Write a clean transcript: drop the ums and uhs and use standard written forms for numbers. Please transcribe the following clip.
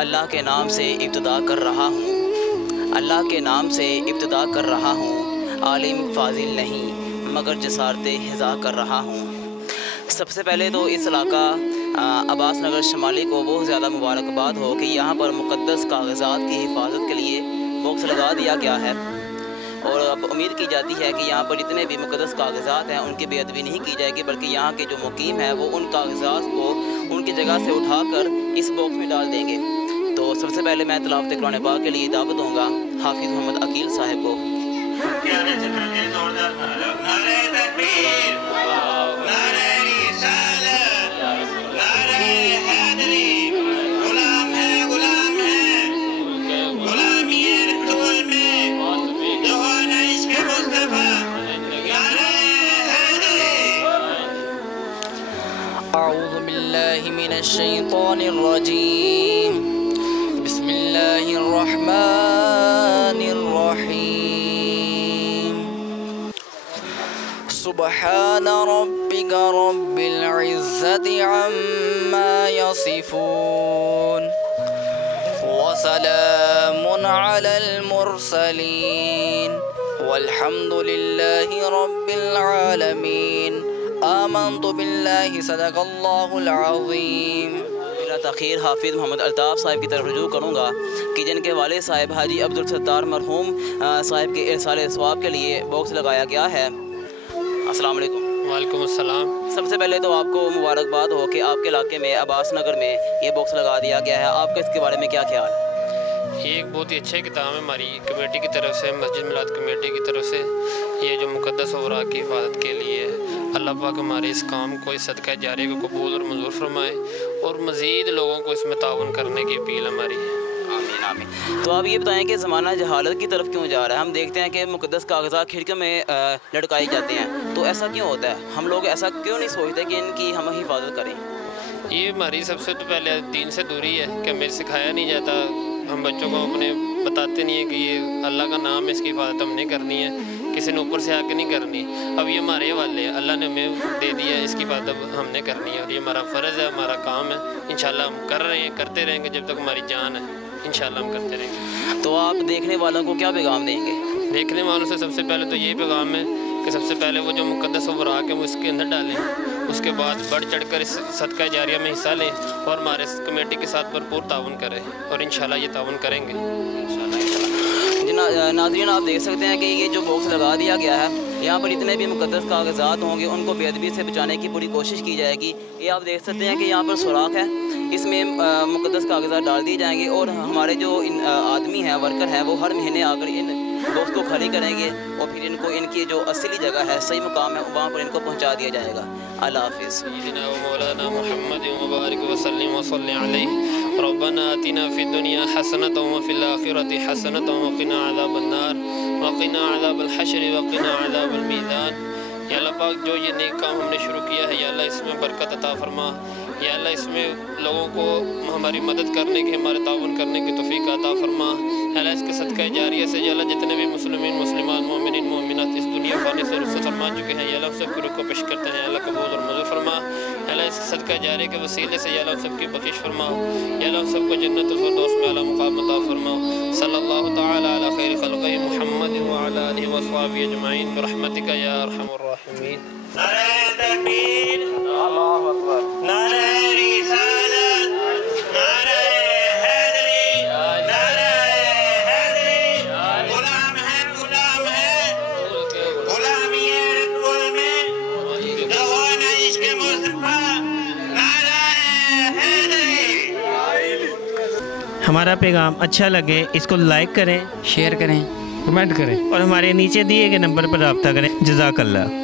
اللہ کے نام سے ابتدا کر رہا ہوں، اللہ کے نام سے ابتدا کر رہا ہوں، عالم فاضل نہیں مگر جسارت ہزا کر رہا ہوں۔ سب سے پہلے تو اس علاقہ عباس نگر شمالی کو بہت زیادہ مبارکباد ہو کہ یہاں پر مقدس کاغذات کی حفاظت کے لیے باکس لگا دیا گیا ہے، اور اب امید کی جاتی ہے کہ یہاں پر جتنے بھی مقدس کاغذات ہیں ان کی بے ادبی نہیں کی جائے گی، بلکہ یہاں کے جو مقیم ہیں وہ ان کاغذات کو ان کی جگہ سے اٹھا کر اس باکس میں ڈال دیں گے۔ تو سب سے پہلے میں تلاوت قرآن پاک کے لیے دعوت دوں گا حافظ محمد عقیل صاحب کو۔ اعوذ باللہ من الشیطان الرجیم، بسم اللہ الرحمن الرحیم، سبحان ربک رب العزت عما یصفون وسلام علی المرسلین والحمد للہ رب العالمین، آمنت باللہ صدق اللہ العظیم۔ میرا تاخیر حافظ محمد الطاف صاحب کی طرف رجوع کروں گا کہ جن کے والد صاحب حاجی عبدالستار مرحوم صاحب کے ایصال ثواب کے لیے باکس لگایا گیا ہے۔ السلام علیکم۔ وعلیکم السلام۔ سب سے پہلے تو آپ کو مبارکباد ہو کہ آپ کے علاقے میں عباس نگر میں یہ باکس لگا دیا گیا ہے، آپ کا اس کے بارے میں کیا خیال ہے؟ یہ ایک بہت ہی اچھا اقدام ہے ہماری کمیٹی کی طرف سے، مسجد میلاد کمیٹی کی طرف سے، یہ جو مقدس اوراق کی حفاظت کے لیے ہے۔ اللہ پاک ہمارے اس کام کو، اس صدقہ جاریہ کو قبول اور منظور فرمائے، اور مزید لوگوں کو اس میں تعاون کرنے کی اپیل ہماری ہے۔ آمین آمین۔ تو آپ یہ بتائیں کہ زمانہ جہالت کی طرف کیوں جا رہا ہے؟ ہم دیکھتے ہیں کہ مقدس کاغذات کھڑکیوں میں لٹکائے جاتے ہیں، تو ایسا کیوں ہوتا ہے؟ ہم لوگ ایسا کیوں نہیں سوچتے کہ ان کی ہم حفاظت کریں؟ یہ ہماری سب سے تو پہلے دین سے دوری ہے کہ ہمیں سکھایا نہیں جاتا، ہم بچوں کو اپنے بتاتے نہیں ہیں کہ یہ اللہ کا نام ہے، اس کی حفاظت ہم نے کرنی ہے، کسی نے اوپر سے آ کے نہیں کرنی۔ اب یہ ہمارے حوالے ہے، اللہ نے ہمیں دے دیا ہے، اس کی حفاظت ہم نے کرنی ہے، اور یہ ہمارا فرض ہے، ہمارا کام ہے۔ انشاءاللہ ہم کر رہے ہیں، کرتے رہیں گے جب تک ہماری جان ہے، انشاءاللہ ہم کرتے رہیں گے۔ تو آپ دیکھنے والوں کو کیا پیغام دیں گے؟ دیکھنے والوں سے سب سے پہلے تو یہی پیغام ہے کہ سب سے پہلے وہ جو مقدس اوراق ہیں وہ اس کے اندر ڈالیں، اس کے بعد بڑھ چڑھ کر اس صدقہ جاریہ میں حصہ لیں، اور ہمارے کمیٹی کے ساتھ بھرپور تعاون کریں، اور انشاءاللہ یہ تعاون کریں گے۔ ناظرین آپ دیکھ سکتے ہیں کہ یہ جو باکس لگا دیا گیا ہے، یہاں پر جتنے بھی مقدس کاغذات ہوں گے ان کو بے ادبی سے بچانے کی پوری کوشش کی جائے گی۔ یہ آپ دیکھ سکتے ہیں کہ یہاں پر سوراخ ہے، اس میں مقدس کاغذات ڈال دیے جائیں گے، اور ہمارے جو آدمی ہیں، ورکر ہیں، وہ ہر مہینے آ کر ان باکس کو خالی کریں گے، اور پھر ان کو ان کی جو اصلی جگہ ہے، صحیح مقام ہے، وہاں پر ان کو پہنچا دیا جائے گا۔ اللہ حافظ۔ سیدنا و مولانا محمد مبارک وسلم وصلی علیہ، ربنا آتنا فی الدنیا حسنۃ وفی الآخرۃ حسنۃ وقنا عذاب النار وقنا عذاب الحشر وقنا عذاب المیزان۔ یا اللہ پاک جو یہ نیک کام ہم نے شروع کیا ہے، یا اللہ اس میں برکت عطا فرما، یا اللہ اس میں لوگوں کو ہماری مدد کرنے کی، ہمارے تعاون کرنے کی توفیق عطا فرما۔ یا اللہ اس کے صدقہ جاریہ سے یا اللہ جتنے بھی مسلمین مسلمات مومنین مومنات اس دنیا فانی سے رخصت فرما چکے ہیں، یا اللہ سب کی روح کو پیش کرتے ہیں، یا اللہ قبول اور منظور فرما۔ یا اللہ اس صدقہ جاریہ کے وسیلے سے یا اللہ سب کی بخشش فرما، یا اللہ سب کو جنت الفردوس میں اعلیٰ مقام عطا فرما۔ صلی اللہ تعالی علی خیر خلقہ محمد وعلی آلہ وصحبہ اجمعین برحمتک یا ارحم الراحمین۔ نعرہ تکبیر، اللہ اکبر، نعرہ رسالت، نعرہ حیدری، نعرہ حیدری، غلام ہے غلام ہے، غلامی رسول میں لگوانا عشق مصطفیٰ، نعرہ حیدری۔ ہمارا پیغام اچھا لگے اس کو لائک کریں، شیئر کریں، کمنٹ کریں، اور ہمارے نیچے دیے گئے نمبر پر رابطہ کریں۔ جزاک اللہ۔